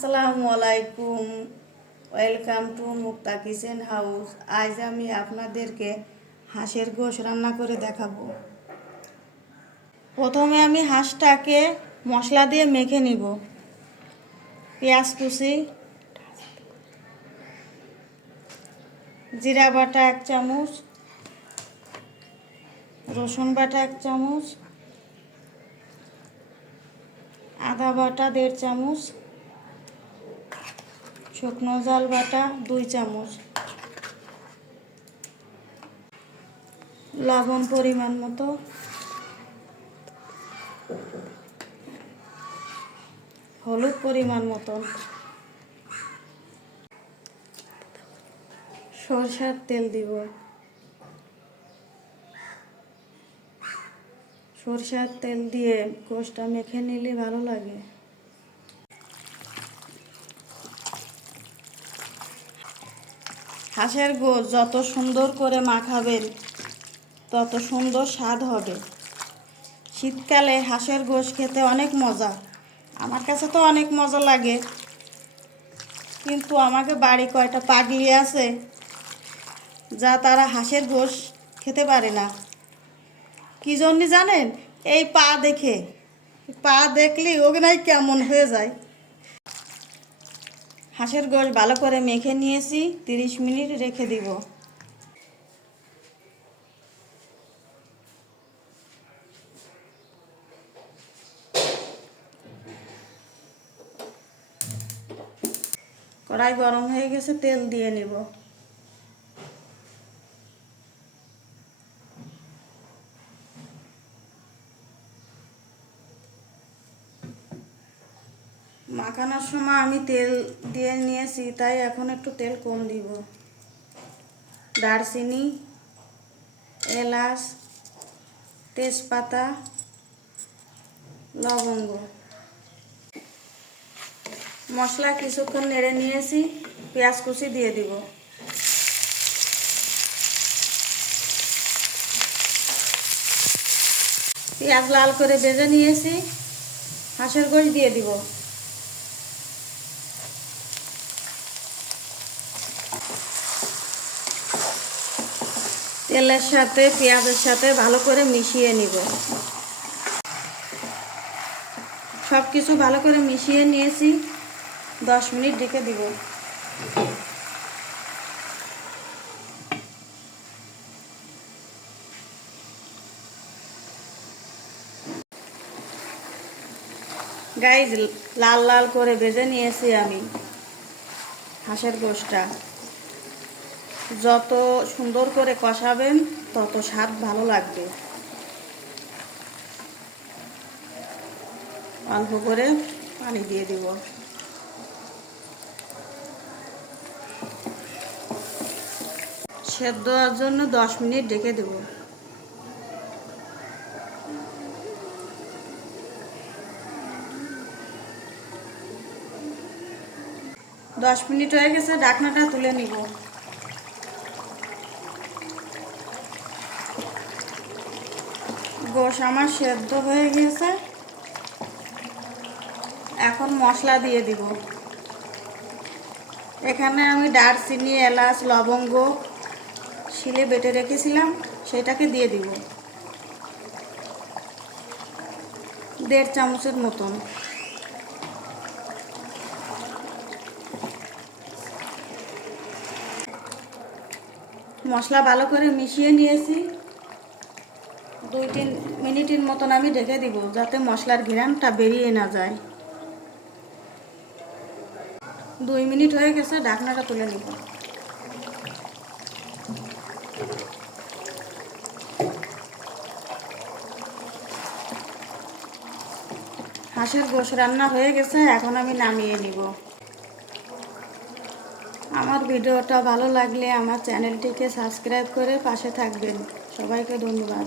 আসসালামু আলাইকুম। Welcome to Mukta kitchen house আজ আমি আপনাদেরকে হাঁসের গোশ রান্না করে দেখাবো। প্রথমে আমি হাঁসটাকে মশলা দিয়ে মেখে নিব। পেঁয়াজ কুচি, জিরা বাটা এক চামচ, রসুন বাটা এক চামচ, আদা বাটা দেড় চামচ শুকনো জাল বাটা দুই চামচ। লবণ পরিমাণ মতো। হলুদ পরিমাণ মতন সরষার তেল দিব। সরষার তেল দিয়ে গোশটা মেখে নিলে ভালো লাগে। হাঁসের গোশ যত সুন্দর করে মাখাবেন, তত সুন্দর স্বাদ হবে। শীতকালে হাঁসের গোশ খেতে অনেক মজা। আমার কাছে তো অনেক মজা লাগে। কিন্তু আমাকে বাড়ি কয়টা পাগলি আছে, যা তারা হাঁসের গোশ খেতে পারে না। কী জন্য জানেন? এই পা দেখে। পা দেখলেই ওগনাই কেমন হয়ে যায়। হাঁসের গোশ ভালো করে মেখে নিয়েছি, তিরিশ মিনিট রেখে দিব। কড়াই গরম হয়ে গেছে, তেল দিয়ে নিব। মাখানোর সময় আমি তেল দিয়ে নিয়েছি, তাই এখন একটু তেল কম দিব। দারচিনি, এলাচ, তেজপাতা, লবঙ্গ। মশলা কিছুক্ষণ নেড়ে নিয়েছি, পেঁয়াজ কুচি দিয়ে দিব। পেঁয়াজ লাল করে ভেজে নিয়েছি, হাঁসের গোশ দিয়ে দিব। তেলের সাথে, পেঁয়াজের সাথে ভালো করে মিশিয়ে নিব। সব কিছু ভালো করে মিশিয়ে নিয়েছি। দশ মিনিট ঢেকে দিব। গাইজ, লাল লাল করে ভেজে নিয়েছি আমি হাঁসের গোশটা। যত সুন্দর করে কষাবেন, তত স্বাদ ভালো লাগবে। অল্প করে পানি দিয়ে দিব। সেদ্ধ হওয়ার জন্য দশ মিনিট ডেকে দেব। দশ মিনিট হয়ে গেছে ডাকনাটা তুলে নিব। গোশ আমার সেদ্ধ হয়ে গেছে। এখন মশলা দিয়ে দিব। এখানে আমি দারচিনি, এলাচ, লবঙ্গ, শিলে বেটে রেখেছিলাম, সেটাকে দিয়ে দিব। দেড় চামচের মতন। মশলা ভালো করে মিশিয়ে নিয়েছি। দুই তিন মিনিটের মতন আমি ঢেকে দিব, যাতে মশলার ঘিরানটা বেরিয়ে না যায়। দুই মিনিট হয়ে গেছে, ঢাকনাটা তুলে নিব। হাঁসের গোশ রান্না হয়ে গেছে, এখন আমি নামিয়ে নিব। আমার ভিডিওটা ভালো লাগলে আমার চ্যানেলটিকে সাবস্ক্রাইব করে পাশে থাকবেন। সবাইকে ধন্যবাদ।